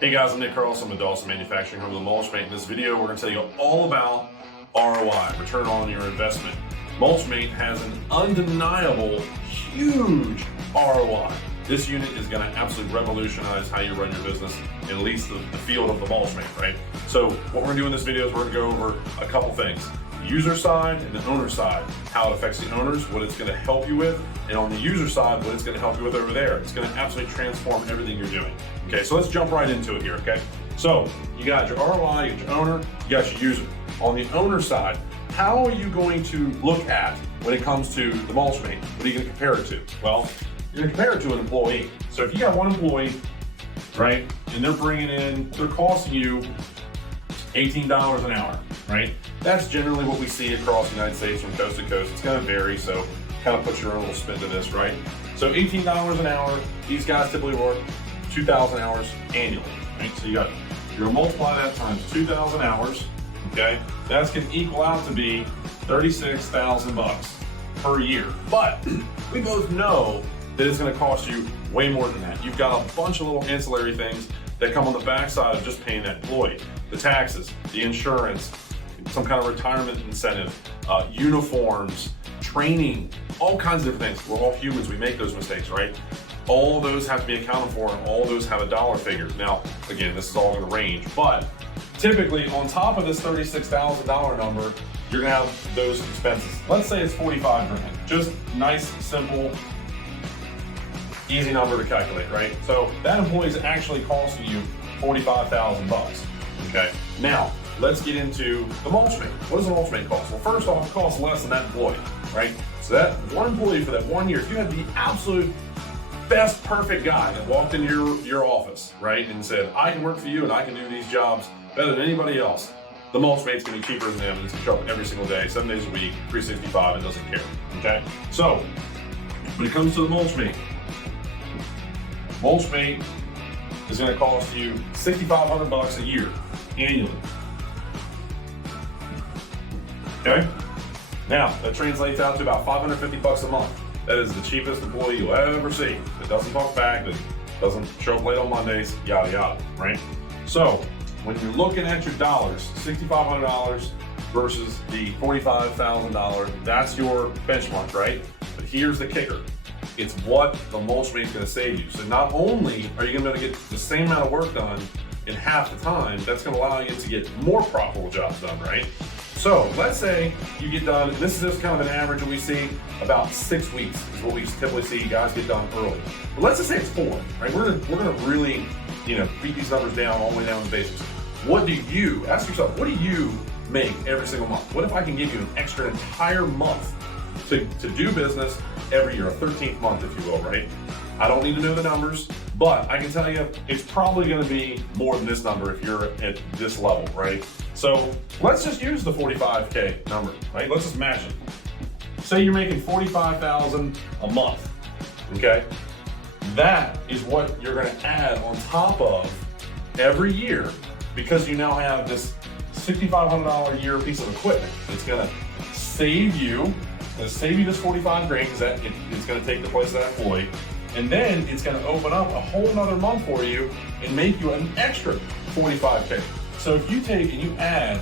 Hey guys, I'm Nick Carlson. I'm with Dawson Manufacturing, home of the Mulch Mate. In this video, we're going to tell you all about ROI, return on your investment. Mulch Mate has an undeniable, huge ROI. This unit is going to absolutely revolutionize how you run your business, at least the field of the Mulch Mate, right? So what we're going to do in this video is we're going to go over a couple things. The user side and the owner side, how it affects the owners, what it's going to help you with, and on the user side, what it's going to help you with over there. It's going to absolutely transform everything you're doing. Okay, so let's jump right into it here, okay? So you got your ROI, you got your owner, you got your user. On the owner side, how are you going to look at when it comes to the Mulch Mate? What are you going to compare it to? Well, you're going to compare it to an employee. So if you got one employee, right, and they're costing you $18 an hour, right? That's generally what we see across the United States from coast to coast. It's going to vary, so kind of put your own little spin to this, right? So $18 an hour, these guys typically work 2,000 hours annually, right? So you're gonna multiply that times 2,000 hours, okay? That's gonna equal out to be 36,000 bucks per year. But we both know that it's gonna cost you way more than that. You've got a bunch of little ancillary things that come on the backside of just paying that employee. The taxes, the insurance, some kind of retirement incentive, uniforms, training, all kinds of different things. We're all humans, we make those mistakes, right? All those have to be accounted for and all those have a dollar figure. Now, again, this is all gonna range, but typically on top of this $36,000 number, you're gonna have those expenses. Let's say it's 45 grand. Just nice, simple, easy number to calculate, right? So that employee is actually costing you 45,000 bucks, okay? Now, let's get into the Mulch Mate. What does the Mulch Mate cost? Well, first off, it costs less than that employee, right? So that one employee for that 1 year, if you had the absolute best perfect guy that walked into your office, right, and said, I can work for you and I can do these jobs better than anybody else, the Mulch Mate's gonna be cheaper than them and it's gonna show up every single day, 7 days a week, 365, and doesn't care, okay? So, when it comes to the Mulch Mate is gonna cost you $6,500 bucks a year, annually. Okay? Now, that translates out to about 550 bucks a month. That is the cheapest employee you'll ever see. That doesn't talk back, that doesn't show up late on Mondays, yada yada, right? So, when you're looking at your dollars, $6,500 versus the $45,000, that's your benchmark, right? But here's the kicker. It's what the Mulch Mate's gonna save you. So not only are you gonna be able to get the same amount of work done in half the time, that's gonna allow you to get more profitable jobs done, right? So let's say you get done, and this is just kind of an average that we see, about 6 weeks is what we typically see guys get done early. But let's just say it's 4, right? We're gonna really, beat these numbers down all the way down to basics. Ask yourself, what do you make every single month? What if I can give you an extra entire month to do business every year, a 13th month, if you will, right? I don't need to know the numbers, but I can tell you it's probably gonna be more than this number if you're at this level, right? So let's just use the 45K number, right? Let's just match it. Say you're making 45,000 a month, okay? That is what you're gonna add on top of every year because you now have this $6,500 a year piece of equipment. It's gonna save you this 45 grand because it's gonna take the place of that employee. And then it's gonna open up a whole nother month for you and make you an extra 45K. So if you take and you add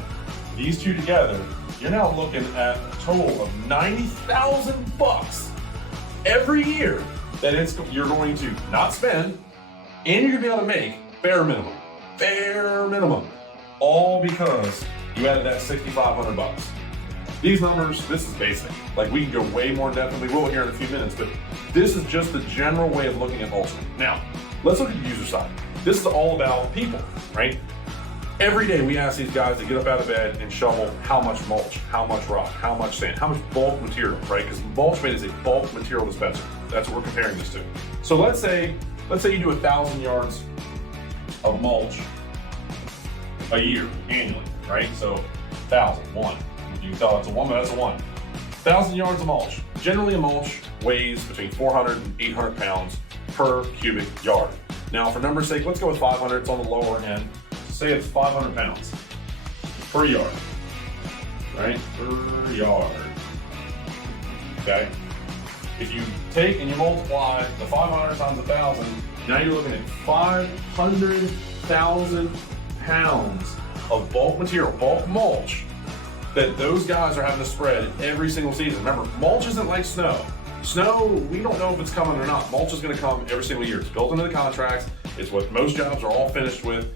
these two together, you're now looking at a total of 90,000 bucks every year that you're going to not spend and you're gonna be able to make bare minimum, all because you added that 6,500 bucks. These numbers, this is basic. Like we can go way more in depth and we will here in a few minutes, but this is just the general way of looking at Mulch Mate. Now, let's look at the user side. This is all about people, right? Every day we ask these guys to get up out of bed and shovel how much mulch, how much rock, how much sand, how much bulk material, right? Because Mulch Mate is a bulk material dispenser. That's what we're comparing this to. So let's say you do 1,000 yards of mulch a year, annually, right? So 1,000, 1. You can tell it's a 1, but that's a 1. 1,000 yards of mulch. Generally a mulch weighs between 400 and 800 pounds per cubic yard. Now for number's sake, let's go with 500, it's on the lower end. Say it's 500 pounds per yard, right? Per yard, okay? If you take and you multiply the 500 times 1,000, now you're looking at 500,000 pounds of bulk material, bulk mulch, that those guys are having to spread every single season. Remember, mulch isn't like snow. Snow, we don't know if it's coming or not. Mulch is gonna come every single year. It's built into the contracts. It's what most jobs are all finished with.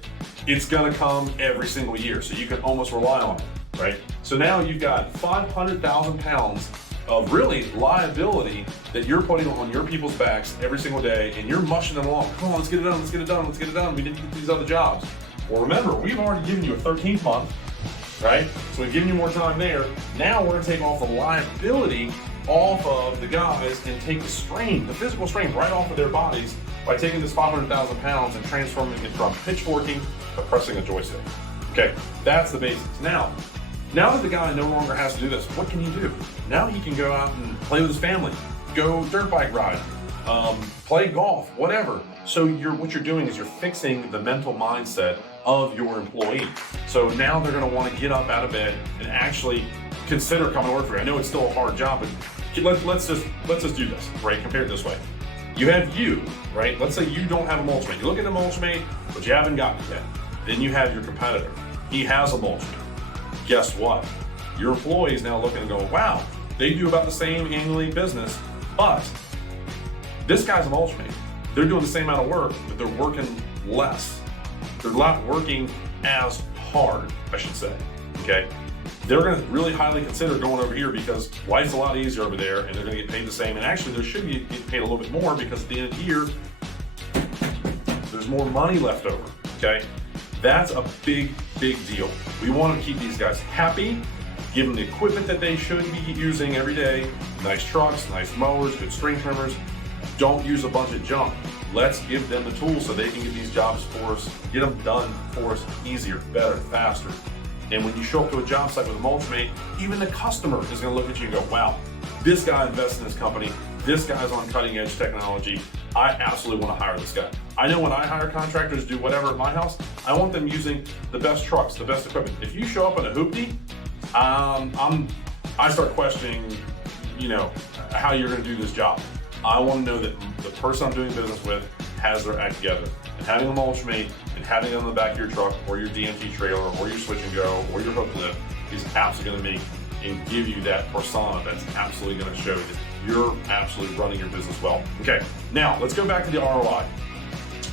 It's gonna come every single year, so you can almost rely on it, right? So now you've got 500,000 pounds of really liability that you're putting on your people's backs every single day, and you're mushing them along. Come on, let's get it done, let's get it done, let's get it done. We need to get these other jobs. Well, remember, we've already given you a 13th month, right? So we've given you more time there. Now we're gonna take off the liability off of the guys and take the strain, the physical strain right off of their bodies by taking this 500,000 pounds and transforming it from pitchforking to pressing a joystick. Okay, that's the basics. Now that the guy no longer has to do this, what can you do? Now he can go out and play with his family, go dirt bike ride, play golf, whatever. So what you're doing is you're fixing the mental mindset of your employee. So now they're gonna wanna get up out of bed and actually consider coming to work for you. I know it's still a hard job, but let's just do this, right? Compare it this way. You have you, right? Let's say you don't have a Mulch Mate. You look at a Mulch Mate, but you haven't gotten it yet. Then you have your competitor. He has a Mulch Mate. Guess what? Your employee is now looking and going, wow, they do about the same annually business, but this guy's a Mulch Mate. They're doing the same amount of work, but they're working less. They're not working as hard, I should say, okay? They're gonna really highly consider going over here because life's a lot easier over there, and they're gonna get paid the same. And actually, they should be getting paid a little bit more because at the end of the year, there's more money left over, okay? That's a big, big deal. We want to keep these guys happy, give them the equipment that they should be using every day, nice trucks, nice mowers, good string trimmers. Don't use a bunch of junk. Let's give them the tools so they can get these jobs for us, get them done for us easier, better, faster. And when you show up to a job site with a Mulch Mate, even the customer is gonna look at you and go, wow, this guy invests in this company, this guy's on cutting edge technology, I absolutely wanna hire this guy. I know when I hire contractors to do whatever at my house, I want them using the best trucks, the best equipment. If you show up in a hoopty, I start questioning, how you're gonna do this job. I wanna know that the person I'm doing business with has their act together. And having a Mulch Mate and having it on the back of your truck or your DMT trailer or your switch and go or your hook lift is absolutely gonna make and give you that persona that's absolutely gonna show that you're absolutely running your business well. Okay, now let's go back to the ROI.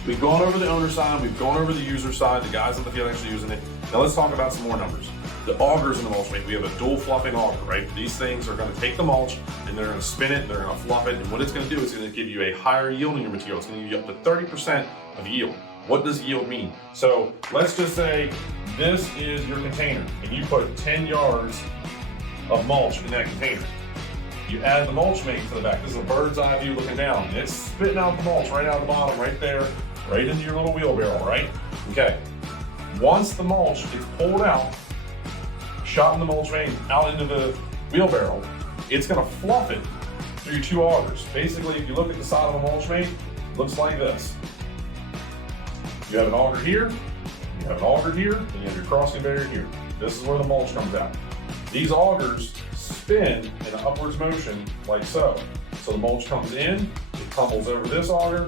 We've gone over the owner side, we've gone over the user side, the guys in the field actually using it. Now let's talk about some more numbers. The augers in the Mulch Mate, we have a dual fluffing auger, right? These things are gonna take the mulch and they're gonna spin it, and they're gonna fluff it, and what it's gonna do is it's gonna give you a higher yield in your material. It's gonna give you up to 30% of yield. What does yield mean? So let's just say this is your container, and you put 10 yards of mulch in that container. You add the Mulch Mate to the back. This is a bird's eye view looking down. And it's spitting out the mulch right out the bottom, right there, right into your little wheelbarrow, right? Okay. Once the mulch is pulled out, shot in the Mulch Mate out into the wheelbarrow, it's gonna fluff it through your two augers. Basically, if you look at the side of a Mulch Mate, it looks like this. You have an auger here, you have an auger here, and you have your crossing barrier here. This is where the mulch comes out. These augers spin in an upwards motion like so. So the mulch comes in, it tumbles over this auger,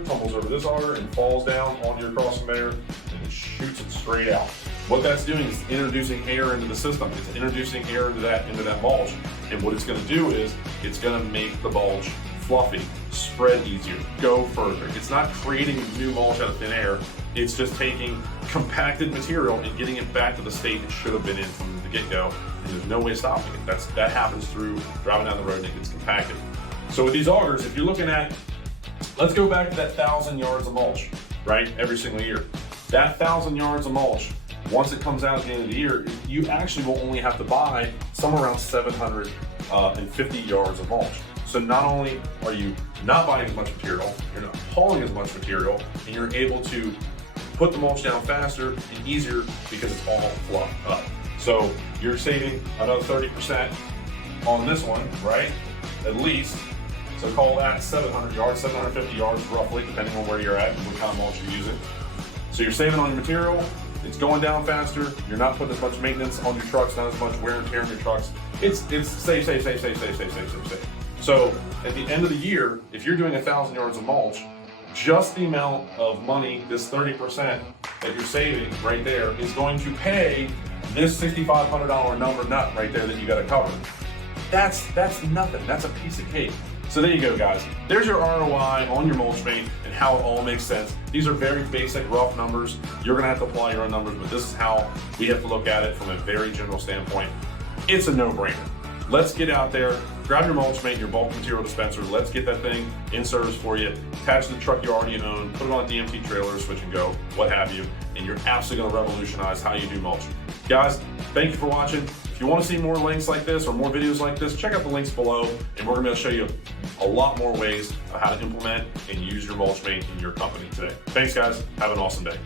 and falls down on your crossing barrier, and it shoots it straight out. What that's doing is introducing air into the system. It's introducing air into that mulch. And what it's gonna do is it's gonna make the mulch fluffy, spread easier, go further. It's not creating new mulch out of thin air. It's just taking compacted material and getting it back to the state it should have been in from the get-go. And there's no way of stopping it. That happens through driving down the road and it gets compacted. So with these augers, if you're looking at, let's go back to that 1,000 yards of mulch, right? Every single year. That 1,000 yards of mulch, once it comes out at the end of the year, you actually will only have to buy somewhere around 750 yards of mulch. So not only are you not buying as much material, you're not hauling as much material, and you're able to put the mulch down faster and easier because it's all fluffed up. So you're saving another 30% on this one, right? At least. So call that 700 yards, 750 yards roughly, depending on where you're at and what kind of mulch you're using. So you're saving on your material, it's going down faster, you're not putting as much maintenance on your trucks, not as much wear and tear on your trucks. It's save. So at the end of the year, if you're doing 1,000 yards of mulch, just the amount of money, this 30%, that you're saving right there is going to pay this $6,500 number nut right there that you got to cover. That's nothing. That's a piece of cake. So there you go, guys. There's your ROI on your Mulch Mate and how it all makes sense. These are very basic, rough numbers. You're gonna have to apply your own numbers, but this is how we have to look at it from a very general standpoint. It's a no-brainer. Let's get out there, grab your Mulch Mate, your bulk material dispenser. Let's get that thing in service for you. Attach to the truck you already own, put it on a DMT trailer, switch and go, what have you, and you're absolutely gonna revolutionize how you do mulching. Guys, thank you for watching. If you want to see more links like this or more videos like this, check out the links below, and we're going to be able to show you a lot more ways of how to implement and use your Mulch Mate in your company today. Thanks, guys. Have an awesome day.